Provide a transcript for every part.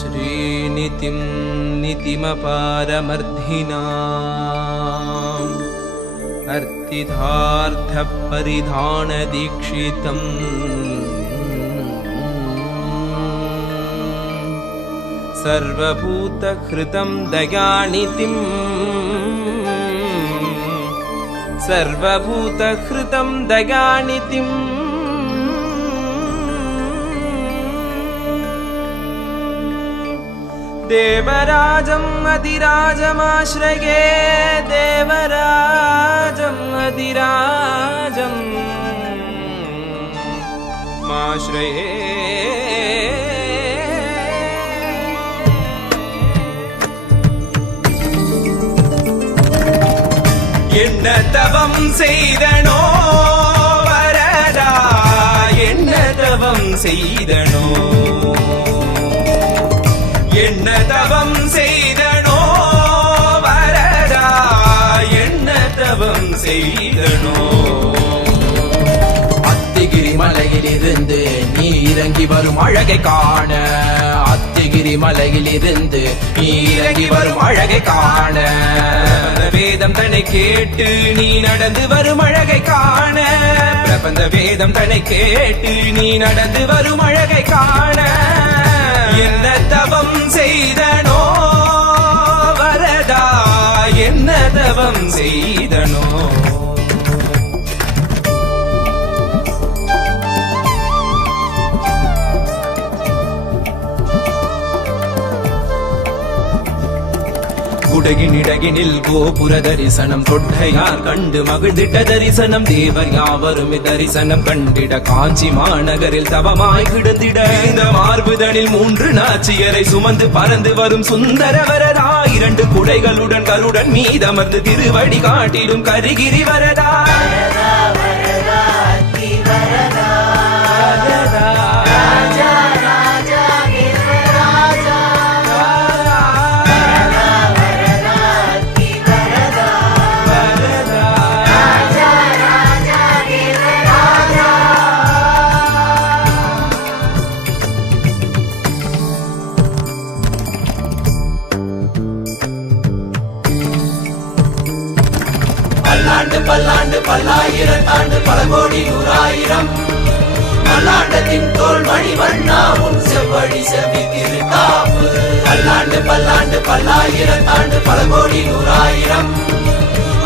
श्रीनितिं नितिमपारमर्धिनाम् अर्तिधार्थपरिधानदीक्षितम् सर्वभूतहृतं दयानिधिं सर्वभूतहृतं दयानिधिं देवराजम् अधिराजमाश्रये देवराजम् अधिराजम् माश्रये என்ன தவம் செய்தனோ வரதா என்ன தவம் செய்தனோ என்ன தவம் செய்தனோ வரதா என்ன தவம் செய்தனோ அத்திகிரி மலையிலிருந்து நீ இறங்கி வரும் அழகை காண அத்திகிரி மலையிலிருந்து நீ இறங்கி வரும் அழகை காண வேதம் தன்னை கேட்டு நீ நடந்து வரும் அழகை காண பிரபந்த வேதம் தன்னை கேட்டு நீ நடந்து வரும் அழகை காண என்ன தவம் செய்தனோ வரதா என்ன தவம் செய்தனோ குடகினிடகினில் கோபுர தரிசனம் தொட்டையார் கண்டு மகிழ்ந்திட்ட தரிசனம் தேவர் யாவரும் தரிசனம் கண்டிட காஞ்சி மாநகரில் தவமாய் கிடந்திட இந்த மார்புதனில் 3 நாச்சியரை சுமந்து பறந்து வரும் சுந்தர வரதா 2 குடைகளுடன் கருடன் மீதமர்ந்து திருவடி காட்டிடும் கரிகிரி வரதா பல்லாண்டு பல்லாயிரத்தாண்டு பல கோடி நூறாயிரம் பல்லாண்டத்தின் தோல் மணிவண்ணா உன் செவ்வழி செவி திருக்காப்பு பல்லாண்டு பல்லாயிரத்தாண்டு பல கோடி நூறாயிரம்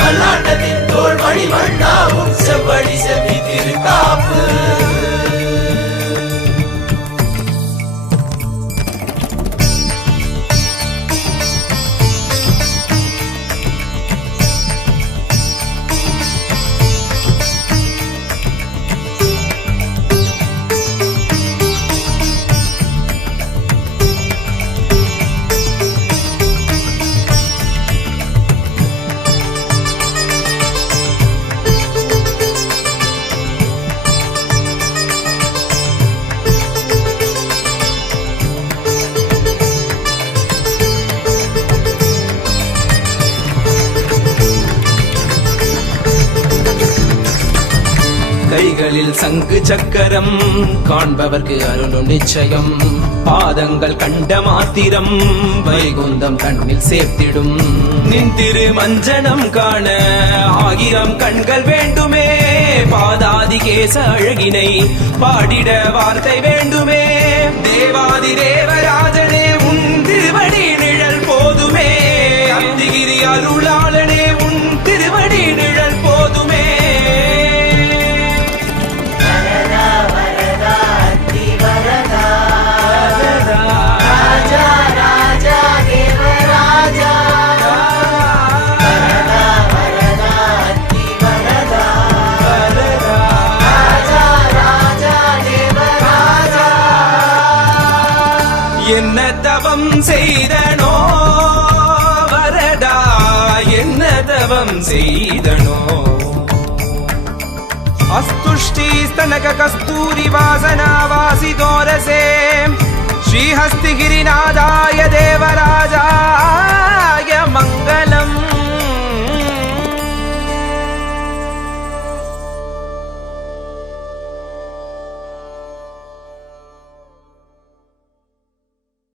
பல்லாண்டத்தின் தோல் மணிவண்ணா உன் செவ்வழி செவி திருக்காப்பு கைகளில் சங்கு சக்கரம் காண்பவர்க்கு அருளும் நிச்சயம் பாதங்கள் கண்ட மாத்திரம் வைகுந்தம் கண்ணில் சேர்த்திடும் நின் திரு மஞ்சனம் காண 1000 கண்கள் வேண்டுமே பாதாதி கேச அழகினை பாடிட வார்த்தை வேண்டுமே தேவாதி தேவராஜனே உன் திருவடி நிழல் போதுமே அத்திகிரி அருளாளனே உன் திருவடி நிழல் போதுமே என்ன தவம் செய்தனோ வரதா என்ன தவம் செய்தனோ அஸ்துஷ்டி ஸ்தனக கஸ்தூரி வாசனா வாசிதோரசே ஸ்ரீஹஸ்திகிரிநாதாய தேவராஜா